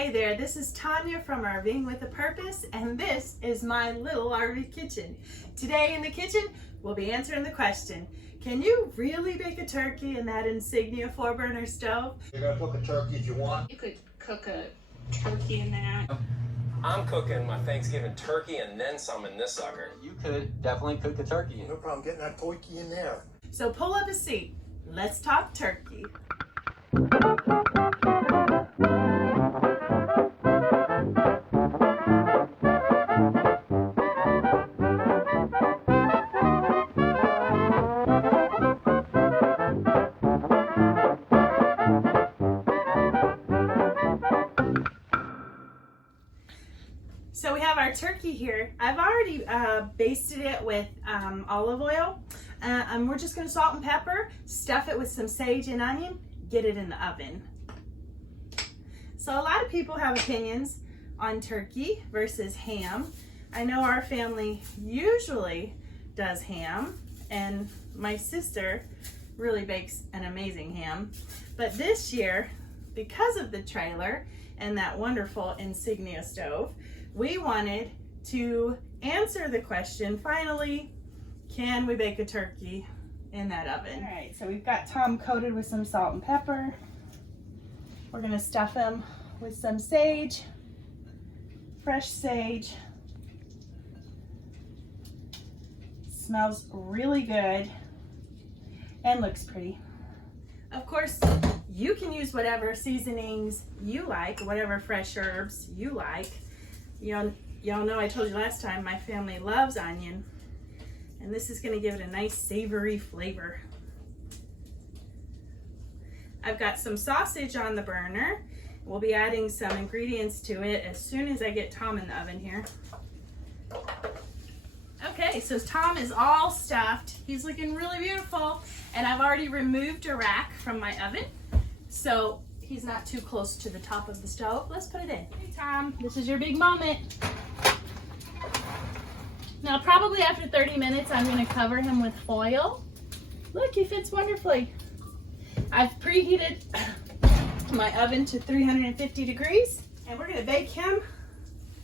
Hey there, this is Tanya from Rving with a Purpose, and this is my little RV kitchen. Today in the kitchen, we'll be answering the question, can you really bake a turkey in that Insignia 4-burner stove? You're gonna cook a turkey if you want. You could cook a turkey in that. I'm cooking my Thanksgiving turkey and then some in this sucker. You could definitely cook a turkey. No problem getting that turkey in there. So pull up a seat. Let's talk turkey. So we have our turkey here. I've already basted it with olive oil. And we're just gonna salt and pepper, stuff it with some sage and onion, get it in the oven. So a lot of people have opinions on turkey versus ham. I know our family usually does ham, and my sister really bakes an amazing ham. But this year, because of the trailer and that wonderful Insignia stove, we wanted to answer the question, finally, can we bake a turkey in that oven? All right, so we've got Tom coated with some salt and pepper. We're gonna stuff him with some sage, fresh sage. Smells really good and looks pretty. Of course, you can use whatever seasonings you like, whatever fresh herbs you like. Y'all know I told you last time, my family loves onion, and this is going to give it a nice savory flavor. I've got some sausage on the burner. We'll be adding some ingredients to it as soon as I get Tom in the oven here. Okay, so Tom is all stuffed. He's looking really beautiful, and I've already removed a rack from my oven, so he's not too close to the top of the stove. Let's put it in. Hey Tom, this is your big moment. Now probably after 30 minutes, I'm gonna cover him with foil. Look, he fits wonderfully. I've preheated my oven to 350 degrees, and we're gonna bake him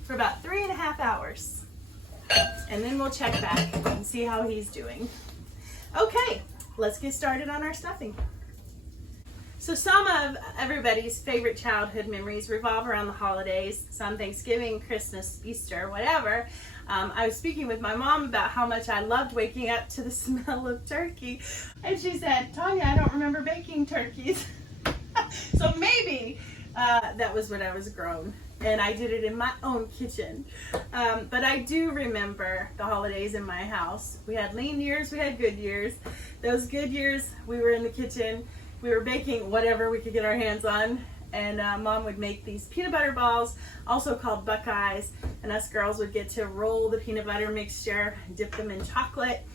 for about 3.5 hours. And then we'll check back and see how he's doing. Okay, let's get started on our stuffing. So some of everybody's favorite childhood memories revolve around the holidays, some Thanksgiving, Christmas, Easter, whatever. I was speaking with my mom about how much I loved waking up to the smell of turkey. And she said, Tanya, I don't remember baking turkeys. So maybe that was when I was grown and I did it in my own kitchen. But I do remember the holidays in my house. We had lean years, we had good years. Those good years, we were in the kitchen. We were baking whatever we could get our hands on, and Mom would make these peanut butter balls, also called Buckeyes, and us girls would get to roll the peanut butter mixture, dip them in chocolate,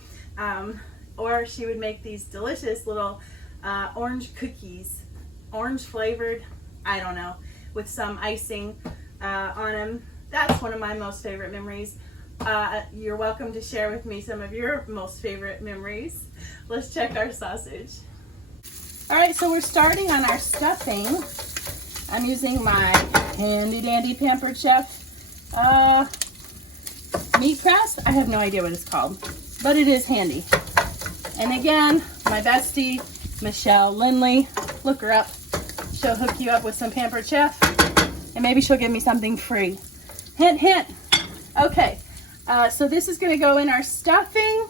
or she would make these delicious little orange cookies, orange flavored, I don't know, with some icing on them. That's one of my most favorite memories. You're welcome to share with me some of your most favorite memories. Let's check our sausage. All right, so we're starting on our stuffing. I'm using my handy dandy Pampered Chef meat press. I have no idea what it's called, but it is handy. And again, my bestie, Michele, look her up. She'll hook you up with some Pampered Chef, and maybe she'll give me something free. Hint, hint. Okay, so this is gonna go in our stuffing.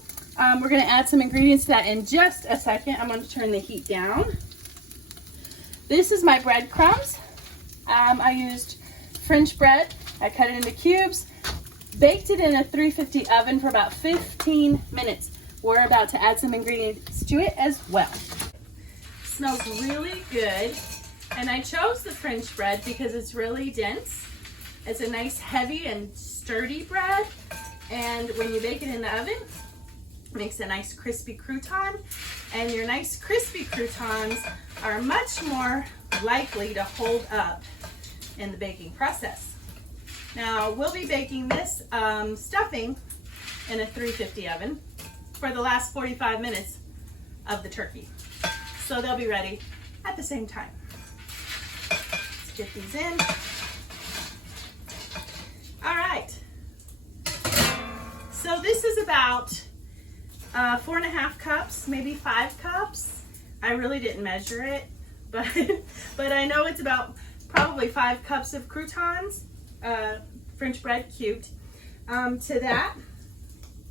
We're going to add some ingredients to that in just a second. I'm going to turn the heat down. This is my breadcrumbs. I used French bread. I cut it into cubes, baked it in a 350 oven for about 15 minutes. We're about to add some ingredients to it as well. Smells really good. And I chose the French bread because it's really dense. It's a nice heavy and sturdy bread. And when you bake it in the oven, makes a nice crispy crouton, and your nice crispy croutons are much more likely to hold up in the baking process. Now we'll be baking this stuffing in a 350 oven for the last 45 minutes of the turkey, so they'll be ready at the same time. Let's get these in. All right. So this is about 4.5 cups, maybe 5 cups. I really didn't measure it, but I know it's about probably 5 cups of croutons, French bread cubed. To that,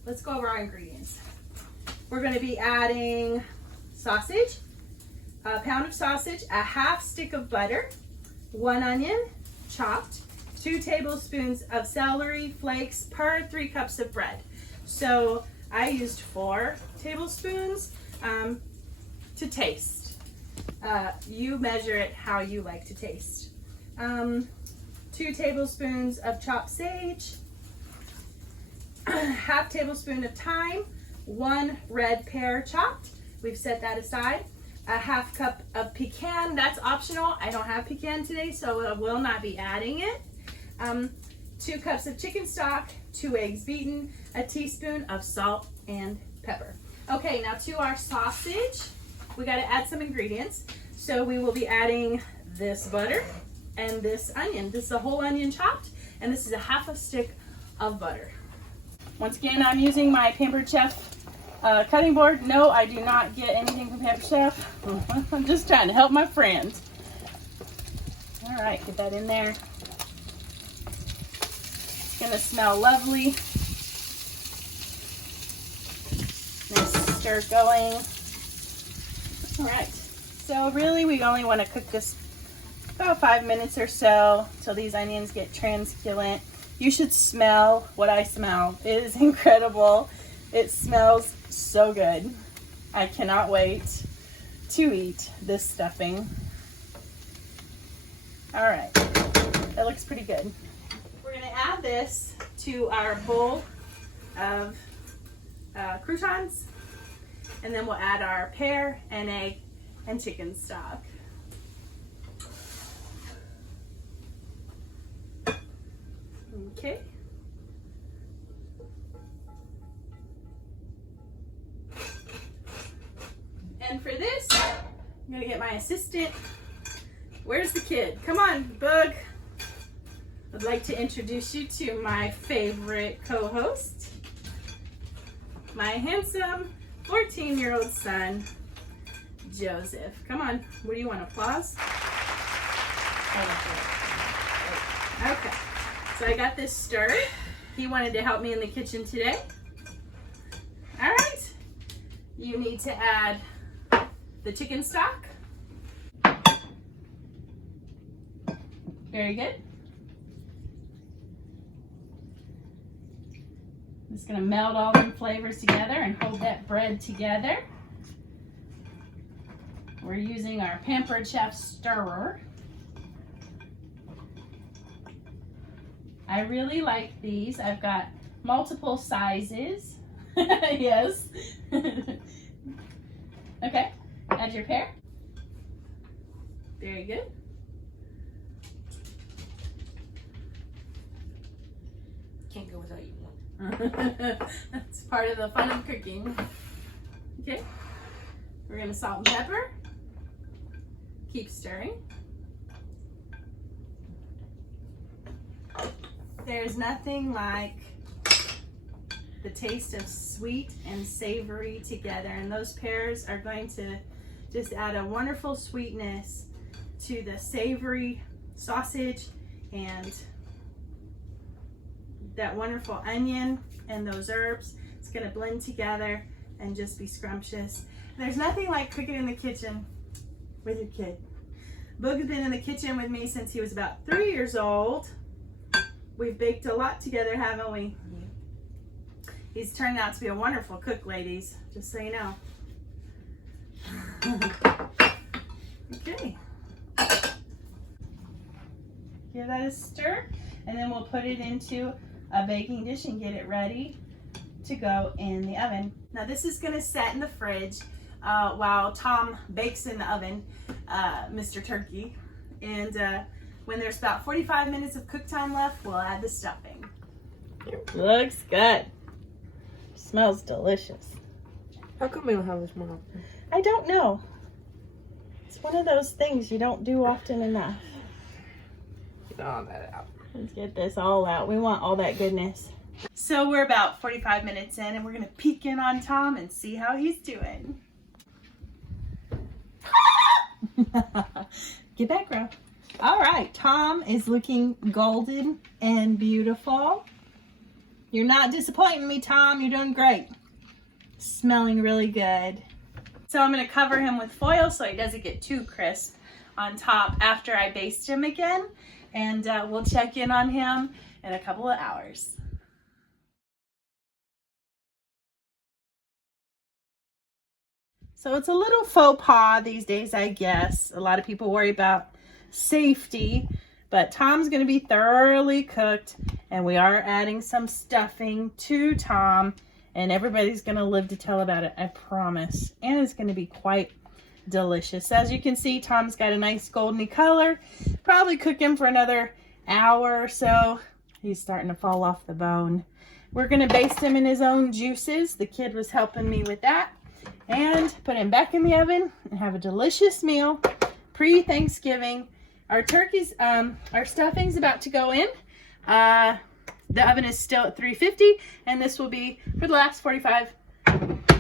let's go over our ingredients. We're going to be adding sausage, a pound of sausage, a half stick of butter, 1 onion chopped, 2 tablespoons of celery flakes per 3 cups of bread. So I used 4 tablespoons to taste. You measure it how you like to taste. 2 tablespoons of chopped sage, half tablespoon of thyme, 1 red pear chopped. We've set that aside. A half cup of pecan. That's optional. I don't have pecan today, so I will not be adding it. 2 cups of chicken stock, 2 eggs beaten, a teaspoon of salt and pepper. Okay, now to our sausage, we got to add some ingredients. So we will be adding this butter and this onion. This is a whole onion chopped, and this is a half a stick of butter. Once again, I'm using my Pampered Chef cutting board. No, I do not get anything from Pampered Chef. I'm just trying to help my friend. All right, get that in there. It's gonna smell lovely. Nice stir going. All right, so really we only want to cook this about 5 minutes or so till these onions get translucent. You should smell what I smell. It is incredible. It smells so good. I cannot wait to eat this stuffing. All right, that looks pretty good. We're gonna add this to our bowl of croutons, and then we'll add our pear and egg and chicken stock. Okay. And for this, I'm gonna get my assistant. Where's the kid? Come on, Bug. I'd like to introduce you to my favorite co-host, my handsome 14-year-old son, Joseph. Come on, what do you want, applause? Okay, so I got this stirred. He wanted to help me in the kitchen today. All right, you need to add the chicken stock. Very good. I'm just gonna melt all them flavors together and hold that bread together. We're using our Pampered Chef stirrer. I really like these. I've got multiple sizes. Yes. Okay, add your pear. Very good. Can't go without eating one. That's part of the fun of cooking. Okay, we're gonna salt and pepper. Keep stirring. There's nothing like the taste of sweet and savory together, and those pears are going to just add a wonderful sweetness to the savory sausage and that wonderful onion and those herbs. It's going to blend together and just be scrumptious. There's nothing like cooking in the kitchen with your kid. Boog's been in the kitchen with me since he was about 3 years old. We've baked a lot together, haven't we? Yeah. He's turned out to be a wonderful cook, ladies, just so you know. Okay. Give that a stir, and then we'll put it into a baking dish and get it ready to go in the oven. Now this is gonna set in the fridge while Tom bakes in the oven, Mr. Turkey. And when there's about 45 minutes of cook time left, we'll add the stuffing. Looks good. Smells delicious. How come we don't have this more often? I don't know. It's one of those things you don't do often enough. Get all that out. Let's get this all out. We want all that goodness. So we're about 45 minutes in and we're gonna peek in on Tom and see how he's doing. Get back, girl. All right, Tom is looking golden and beautiful. You're not disappointing me, Tom. You're doing great. Smelling really good. So I'm gonna cover him with foil so he doesn't get too crisp on top after I baste him again. And we'll check in on him in a couple of hours. So it's a little faux pas these days, I guess. A lot of people worry about safety, but Tom's gonna be thoroughly cooked and we are adding some stuffing to Tom and everybody's gonna live to tell about it, I promise. And it's gonna be quite delicious. As you can see, Tom's got a nice golden color. Probably cook him for another hour or so. He's starting to fall off the bone. We're gonna baste him in his own juices. The kid was helping me with that. And put him back in the oven and have a delicious meal pre-Thanksgiving. Our turkeys, our stuffing's about to go in. The oven is still at 350 and this will be for the last 45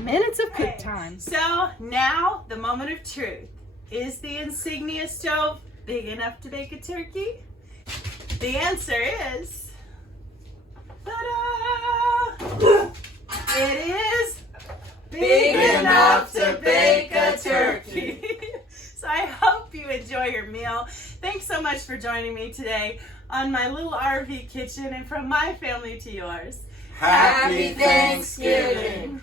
minutes of cook time. So now the moment of truth. Is the Insignia stove big enough to bake a turkey? The answer is, ta-da! It is big enough to bake a turkey. So I hope you enjoy your meal. Thanks so much for joining me today on my little RV kitchen and from my family to yours. Happy Thanksgiving!